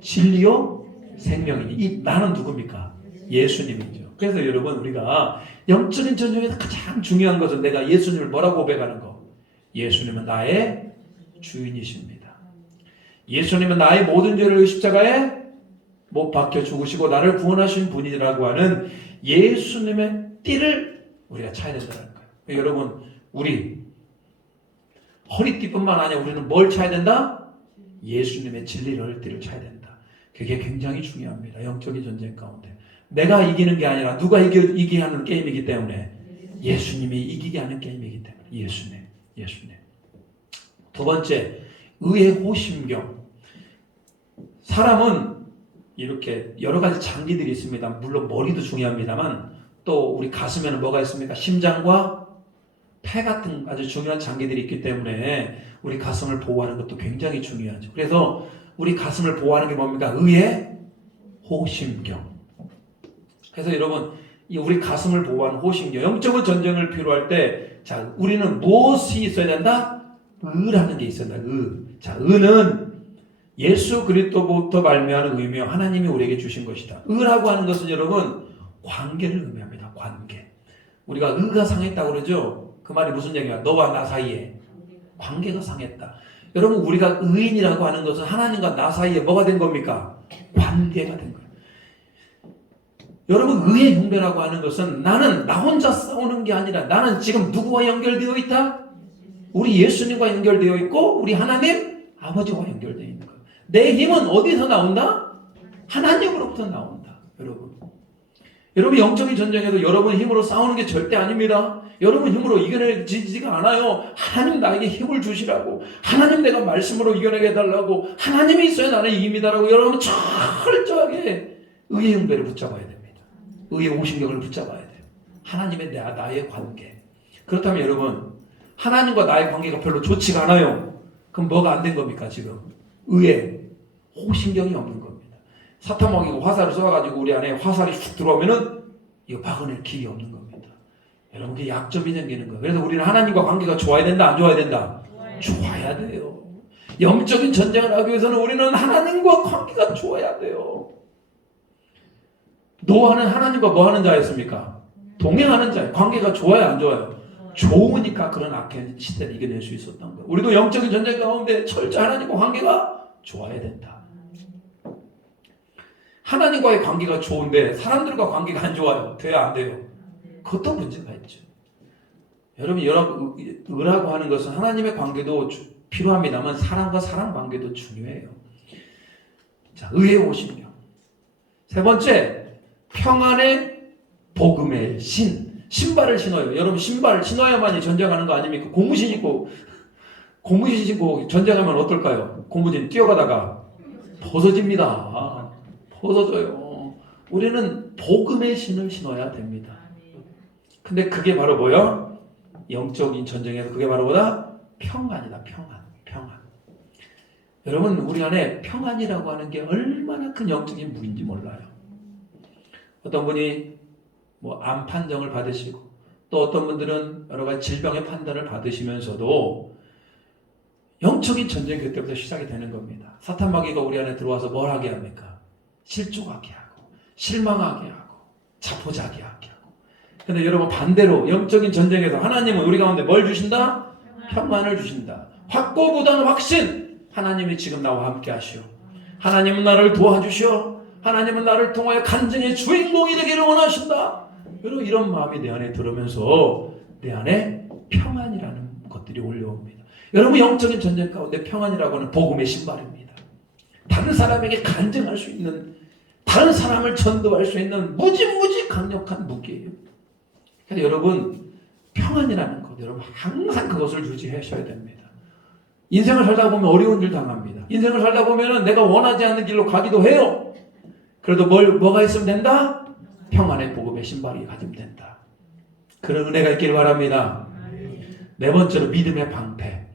진리요? 생명이니. 이 나는 누굽니까? 예수님이죠. 그래서 여러분 우리가 영적인 전쟁에서 가장 중요한 것은 내가 예수님을 뭐라고 고백하는 거? 예수님은 나의 주인이십니다. 예수님은 나의 모든 죄를 십자가에 못 박혀 죽으시고 나를 구원하신 분이라고 하는 예수님의 띠를 우리가 차야 된다는 거예요. 여러분, 우리 허리띠뿐만 아니라 우리는 뭘 차야 된다? 예수님의 진리의 허리띠를 차야 된다. 그게 굉장히 중요합니다. 영적인 전쟁 가운데. 내가 이기는 게 아니라 누가 이기게 하는 게임이기 때문에 예수님이 이기게 하는 게임이기 때문에 예수님. 두 번째, 의의 호심경. 사람은 이렇게 여러 가지 장기들이 있습니다. 물론 머리도 중요합니다만 또 우리 가슴에는 뭐가 있습니까? 심장과 폐 같은 아주 중요한 장기들이 있기 때문에 우리 가슴을 보호하는 것도 굉장히 중요하죠. 그래서 우리 가슴을 보호하는 게 뭡니까? 의의 호심경. 그래서 여러분, 이 우리 가슴을 보호하는 호심경, 영적인 전쟁을 필요할 때, 자, 우리는 무엇이 있어야 된다? 의라는 게 있어야 된다. 자, 의는 예수 그리스도부터 발명하는 의미며 하나님이 우리에게 주신 것이다. 의라고 하는 것은 여러분 관계를 의미합니다. 관계. 우리가 의가 상했다고 그러죠. 그 말이 무슨 얘기야? 너와 나 사이에 관계가 상했다. 여러분, 우리가 의인이라고 하는 것은 하나님과 나 사이에 뭐가 된 겁니까? 관계가 된 거예요. 여러분, 의의 흉배라고 하는 것은 나는 나 혼자 싸우는 게 아니라 나는 지금 누구와 연결되어 있다? 우리 예수님과 연결되어 있고 우리 하나님 아버지와 연결되어 있는 거예요. 내 힘은 어디서 나온다? 하나님으로부터 나온다. 여러분 영적인 전쟁에도 여러분 힘으로 싸우는 게 절대 아닙니다. 여러분 힘으로 이겨내지가 않아요. 하나님 나에게 힘을 주시라고, 하나님 내가 말씀으로 이겨내게 해달라고, 하나님이 있어야 나는 이깁니다라고 여러분 철저하게 의의 흉배를 붙잡아야 됩니다. 의의 오신경을 붙잡아야 돼요. 하나님의 나의 관계. 그렇다면 여러분, 하나님과 나의 관계가 별로 좋지가 않아요. 그럼 뭐가 안 된 겁니까? 지금 의의 호신경이 없는 겁니다. 사탄마귀가 화살을 쏘아가지고 우리 안에 화살이 훅 들어오면은 이거 박아낼 길이 없는 겁니다. 여러분, 그게 약점이 생기는 거예요. 그래서 우리는 하나님과 관계가 좋아야 된다, 안 좋아야 된다? 좋아야 돼요. 영적인 전쟁을 하기 위해서는 우리는 하나님과 관계가 좋아야 돼요. 노아는 하나님과 뭐 하는 자였습니까? 동행하는 자예요. 관계가 좋아요, 안 좋아요? 좋으니까 그런 악한 시대를 이겨낼 수 있었던 거예요. 우리도 영적인 전쟁 가운데 철저히 하나님과 관계가 좋아야 된다. 하나님과의 관계가 좋은데 사람들과 관계가 안 좋아요. 돼요, 안 돼요? 그것도 문제가 있죠. 여러분, 의라고 하는 것은 하나님의 관계도 필요합니다만 사람과 사람 관계도 중요해요. 자, 의의 오심경. 세 번째, 평안의 복음의 신발을 신어요. 여러분, 신발을 신어야만이 전쟁하는 거 아닙니까? 고무신 신고 전쟁하면 어떨까요? 고무신 뛰어가다가 벗어집니다. 벗어져요. 우리는 복음의 신을 신어야 됩니다. 근데 그게 바로 뭐야? 영적인 전쟁에서 그게 바로 뭐다? 평안이다. 평안. 여러분, 우리 안에 평안이라고 하는 게 얼마나 큰 영적인 무기인지 몰라요. 어떤 분이 뭐 암 판정을 받으시고 또 어떤 분들은 여러 가지 질병의 판단을 받으시면서도 영적인 전쟁이 그때부터 시작이 되는 겁니다. 사탄 마귀가 우리 안에 들어와서 뭘 하게 합니까? 실족하게 하고 실망하게 하고 자포자기하게 하고. 근데 여러분 반대로 영적인 전쟁에서 하나님은 우리 가운데 뭘 주신다? 평안을 주신다. 확고보다는 확신. 하나님이 지금 나와 함께 하시오. 하나님은 나를 도와주시오. 하나님은 나를 통하여 간증의 주인공이 되기를 원하신다. 여러분 이런 마음이 내 안에 들으면서 내 안에 평안이라는 것들이 올려옵니다. 여러분 영적인 전쟁 가운데 평안이라고 하는 복음의 신발입니다. 다른 사람에게 간증할 수 있는, 다른 사람을 전도할 수 있는 무지무지 강력한 무기예요. 그래서 여러분 평안이라는 것, 여러분 항상 그것을 유지하셔야 됩니다. 인생을 살다 보면 어려운 일 당합니다. 인생을 살다 보면 내가 원하지 않는 길로 가기도 해요. 그래도 뭐가 있으면 된다? 평안의 복음의 신발이 가지면 된다. 그런 은혜가 있길 바랍니다. 네 번째로 믿음의 방패.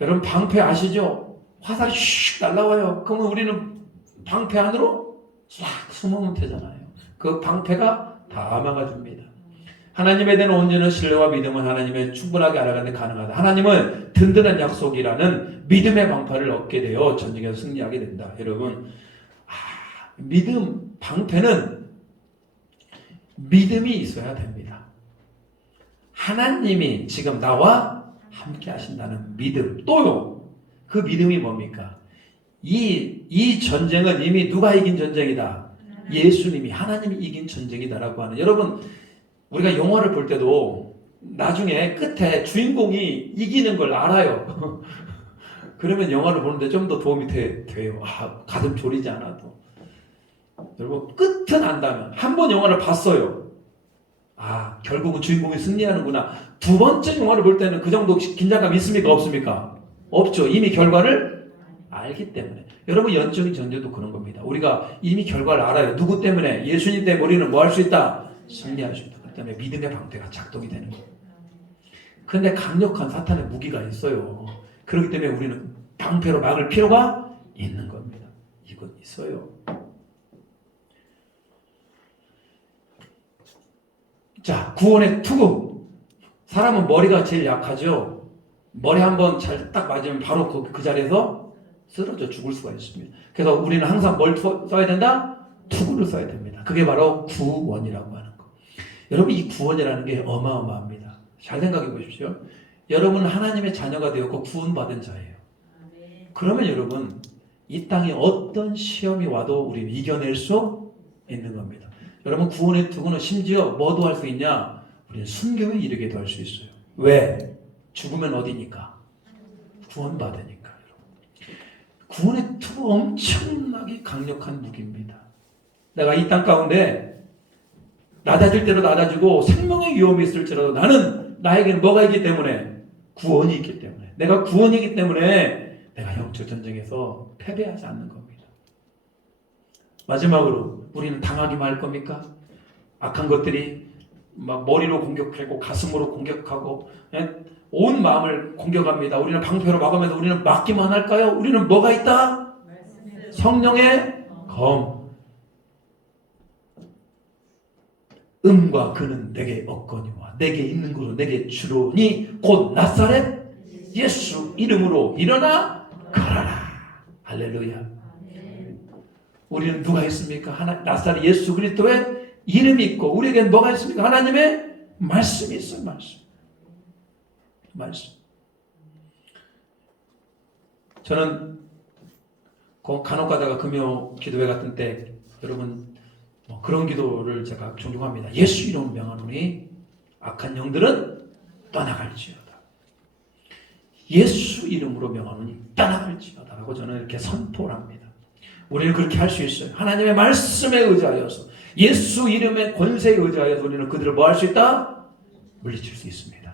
여러분 방패 아시죠? 화살이 슉 날라와요. 그러면 우리는 방패 안으로 싹 숨으면 되잖아요. 그 방패가 다 막아줍니다. 하나님에 대한 온전한 신뢰와 믿음은 하나님의 충분하게 알아가는 데 가능하다. 하나님은 든든한 약속이라는 믿음의 방패를 얻게 되어 전쟁에서 승리하게 된다. 여러분 믿음 방패는 믿음이 있어야 됩니다. 하나님이 지금 나와 함께 하신다는 믿음. 또요. 그 믿음이 뭡니까? 이 전쟁은 이미 누가 이긴 전쟁이다? 예수님이, 하나님이 이긴 전쟁이다라고 하는. 여러분 우리가 영화를 볼 때도 나중에 끝에 주인공이 이기는 걸 알아요. 그러면 영화를 보는데 좀 더 도움이 돼요. 가슴 졸이지 않아도. 여러분 끝은 안다면, 한 번 영화를 봤어요. 결국은 주인공이 승리하는구나. 두 번째 영화를 볼 때는 그 정도 긴장감 있습니까? 없습니까? 없죠. 이미 결과를 알기 때문에. 여러분 영적인 전쟁도 그런 겁니다. 우리가 이미 결과를 알아요. 누구 때문에? 예수님 때문에 우리는 뭐 할 수 있다? 승리할 수 있다. 그 때문에 믿음의 방패가 작동이 되는 거예요. 그런데 강력한 사탄의 무기가 있어요. 그렇기 때문에 우리는 방패로 막을 필요가 있는 겁니다. 이건 있어요. 자, 구원의 투구. 사람은 머리가 제일 약하죠. 머리 한번 잘 딱 맞으면 바로 그 자리에서 쓰러져 죽을 수가 있습니다. 그래서 우리는 항상 뭘 써야 된다? 투구를 써야 됩니다. 그게 바로 구원이라고 하는 거. 여러분 이 구원이라는 게 어마어마합니다. 잘 생각해 보십시오. 여러분은 하나님의 자녀가 되었고 구원받은 자예요. 그러면 여러분 이 땅에 어떤 시험이 와도 우리는 이겨낼 수 있는 겁니다. 여러분 구원의 투구는 심지어 뭐도 할 수 있냐? 우리는 순교에 이르게도 할 수 있어요. 왜? 죽으면 어디니까? 구원받으니까. 구원의 투구 엄청나게 강력한 무기입니다. 내가 이 땅 가운데 낮아질 대로 낮아지고 생명의 위험이 있을지라도 나는 나에게는 뭐가 있기 때문에? 구원이 있기 때문에. 내가 구원이기 때문에 내가 영적 전쟁에서 패배하지 않는 겁니다. 마지막으로 우리는 당하기만 할 겁니까? 악한 것들이 막 머리로 공격하고 가슴으로 공격하고 온 마음을 공격합니다. 우리는 방패로 막으면서 우리는 막기만 할까요? 우리는 뭐가 있다? 성령의 검. 음과 그는 내게 없거니와 내게 있는 것으로 내게 주로니 곧 나사렛 예수 이름으로 일어나 걸어라. 할렐루야. 우리는 누가 있습니까? 나사렛 예수 그리스도의 이름이 있고 우리에게는 뭐가 있습니까? 하나님의 말씀이 있어요. 말씀. 저는 간혹 가다가 금요 기도회 같은 때 여러분 그런 기도를 제가 종종 합니다. 예수 이름 명하노니 악한 영들은 떠나갈지어다. 예수 이름으로 명하노니 떠나갈지어다 라고 저는 이렇게 선포를 합니다. 우리는 그렇게 할 수 있어요. 하나님의 말씀에 의지하여서 예수 이름의 권세에 의지하여서 우리는 그들을 뭐 할 수 있다? 물리칠 수 있습니다.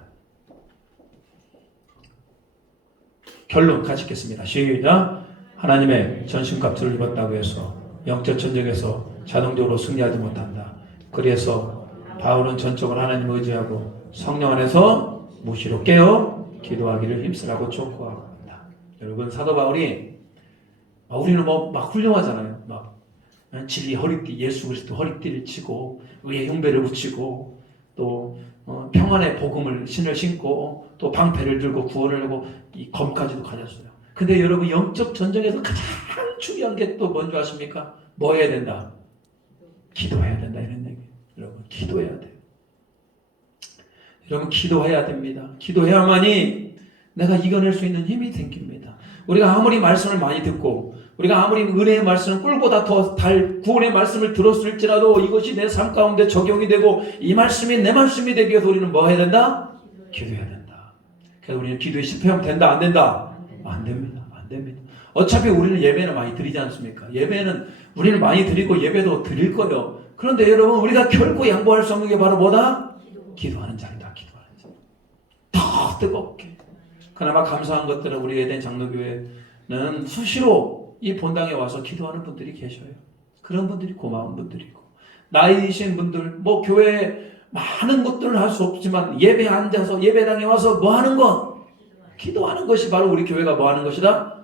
결론 같이 읽겠습니다. 시작. 하나님의 전신갑주를 입었다고 해서 영적 전쟁에서 자동적으로 승리하지 못한다. 그래서 바울은 전적으로 하나님을 의지하고 성령 안에서 무시로 깨어 기도하기를 힘쓰라고 촉구합니다. 여러분 사도 바울이 우리는 막 훌륭하잖아요. 막 진리 허리띠, 예수 그리스도 허리띠를 치고 의의 흉배를 붙이고 또 평안의 복음을 신을 신고 또 방패를 들고 구원을 하고 이 검까지도 가졌어요. 근데 여러분 영적 전쟁에서 가장 중요한 게 또 뭔지 아십니까? 뭐 해야 된다? 기도해야 된다 이런 얘기. 여러분 기도해야 돼요. 여러분 기도해야 됩니다. 기도해야만이 내가 이겨낼 수 있는 힘이 생깁니다. 우리가 아무리 말씀을 많이 듣고 우리가 아무리 은혜의 말씀을 꿀보다 더 구원의 말씀을 들었을지라도 이것이 내 삶 가운데 적용이 되고 이 말씀이 내 말씀이 되기 위해서 우리는 뭐 해야 된다? 기도해야 된다. 그래서 우리는 기도에 실패하면 된다? 안 된다? 안 됩니다. 안 됩니다. 어차피 우리는 예배는 많이 드리지 않습니까? 예배는 우리는 많이 드리고 예배도 드릴 거예요. 그런데 여러분 우리가 결코 양보할 수 없는 게 바로 뭐다? 기도하는 자리다. 기도하는 자리. 더 뜨겁게. 그나마 감사한 것들은 우리 에덴 장로교회는 수시로 이 본당에 와서 기도하는 분들이 계셔요. 그런 분들이 고마운 분들이고 나이 드신 분들 뭐 교회에 많은 것들을 할 수 없지만 예배에 앉아서 예배당에 와서 뭐 하는 것? 기도하는 것이 바로 우리 교회가 뭐 하는 것이다?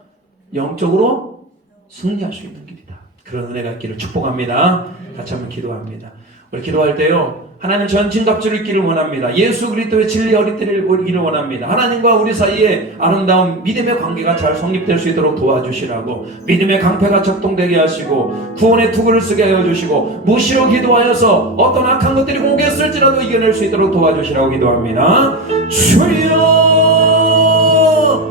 영적으로 승리할 수 있는 길이다. 그런 은혜가 있기를 축복합니다. 같이 한번 기도합니다. 우리 기도할 때요. 하나님 전진갑주를 있기를 원합니다. 예수 그리스도의 진리 어리띠를 이기를 원합니다. 하나님과 우리 사이에 아름다운 믿음의 관계가 잘 성립될 수 있도록 도와주시라고 믿음의 강패가 작동되게 하시고 구원의 투구를 쓰게 하여 주시고 무시로 기도하여서 어떤 악한 것들이 공격했을지라도 이겨낼 수 있도록 도와주시라고 기도합니다. 주여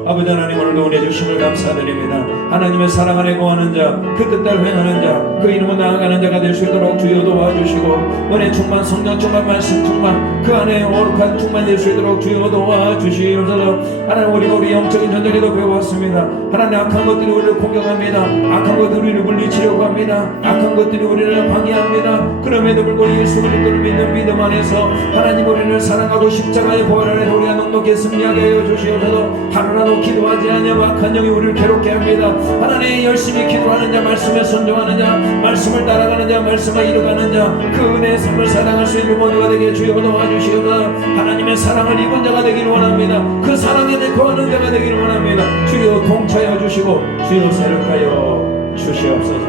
아버지 하나님 오늘도 은혜 주심을 감사드립니다. 하나님의 사랑 안에 거하는 자, 그 뜻대로 행하는 자, 그 이름을 나아가는 자가 될 수 있도록 주여 도와주시고 은혜 충만 성령 충만 말씀 충만 그 안에 거룩한 충만 될 수 있도록 주여 도와주시옵소서. 하나님 우리 영적인 전쟁에도 배워왔습니다. 하나님 악한 것들이 우리를 공격합니다. 악한 것들이 우리를 물리치려고 합니다. 악한 것들이 우리를 방해합니다. 그럼에도 불구하고 예수 그리스도를 믿는 믿음 안에서 하나님 우리를 사랑하고 십자가의 보혈 안에 우리가 넉넉히 승리하게 하여 주시옵소서. 하루라도 기도하지 않으면 악한 영이 우리를 괴롭게 합니다. 하나님 열심히 기도하는 자, 말씀에 순종하는 자, 말씀을 따라가는 자, 말씀을 이루가는 자, 그 은혜의 삶을 사랑할 수 있는 모두가 되게 주여 도와주시옵소서. 하나님의 사랑을 입은 자가 되기를 원합니다. 그 사랑에 거하는 자가 되기를 원합니다. 주여 통치하여 주시고 주여 세력하여 주시옵소서.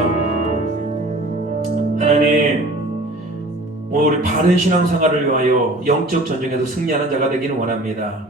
하나님 우리 바른 신앙생활을 위하여 영적 전쟁에서 승리하는 자가 되기를 원합니다.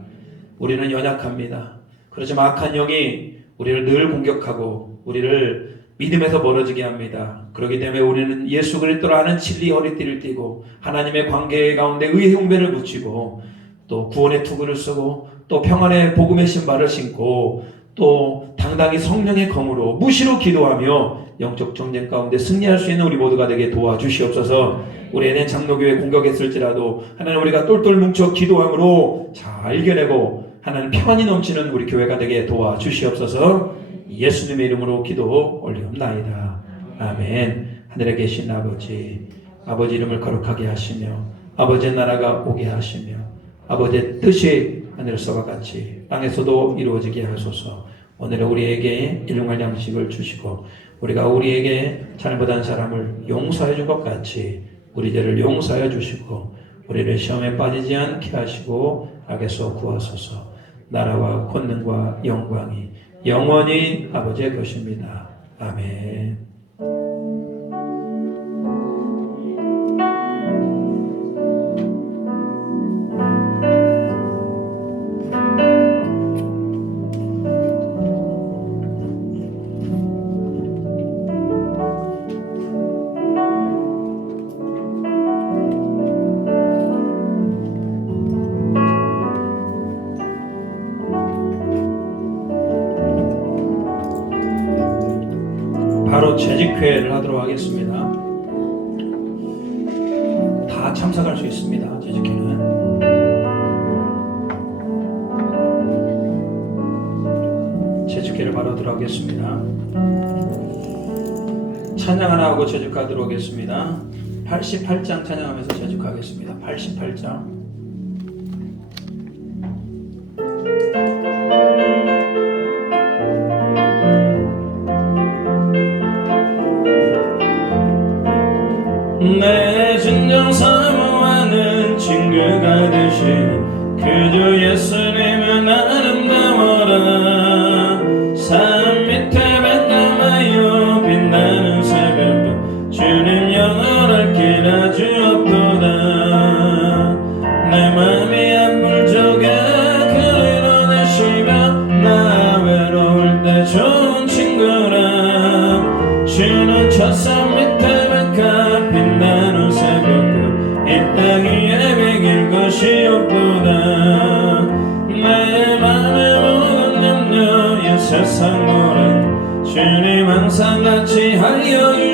우리는 연약합니다. 그렇지만 악한 영이 우리를 늘 공격하고 우리를 믿음에서 멀어지게 합니다. 그렇기 때문에 우리는 예수 그리스도로 하는 진리 허리띠를 띠고 하나님의 관계 가운데 의의 흉배를 붙이고 또 구원의 투구를 쓰고 또 평안의 복음의 신발을 신고 또 당당히 성령의 검으로 무시로 기도하며 영적 전쟁 가운데 승리할 수 있는 우리 모두가 되게 도와주시옵소서. 우리 에덴 장로교회 공격했을지라도 하나님 우리가 똘똘 뭉쳐 기도함으로 잘 이겨내고 하나님 평안이 넘치는 우리 교회가 되게 도와주시옵소서. 예수님의 이름으로 기도 올리옵나이다. 아멘. 하늘에 계신 아버지 이름을 거룩하게 하시며 아버지의 나라가 오게 하시며 아버지의 뜻이 하늘에서와 같이 땅에서도 이루어지게 하소서. 오늘 우리에게 일용할 양식을 주시고 우리가 우리에게 잘못한 사람을 용서해 준 것 같이 우리 죄를 용서해 주시고 우리를 시험에 빠지지 않게 하시고 악에서 구하소서. 나라와 권능과 영광이 영원히 아버지의 것입니다. 아멘. 바로 재직회를 하도록 하겠습니다. 다 참석할 수 있습니다. 재직회는 재직회를 바로 들어가겠습니다. 찬양 하나 하고 재직하도록 하겠습니다. 88장 찬양하면서 재직하겠습니다. 88장. 내 진정 사모하는 친구가 되신 그저 예수님은 아름다워라. 산 밑에 반감하여 빛나는 새벽별 주님 영원할 길 아주 없도다. 주님 항상 같이 하여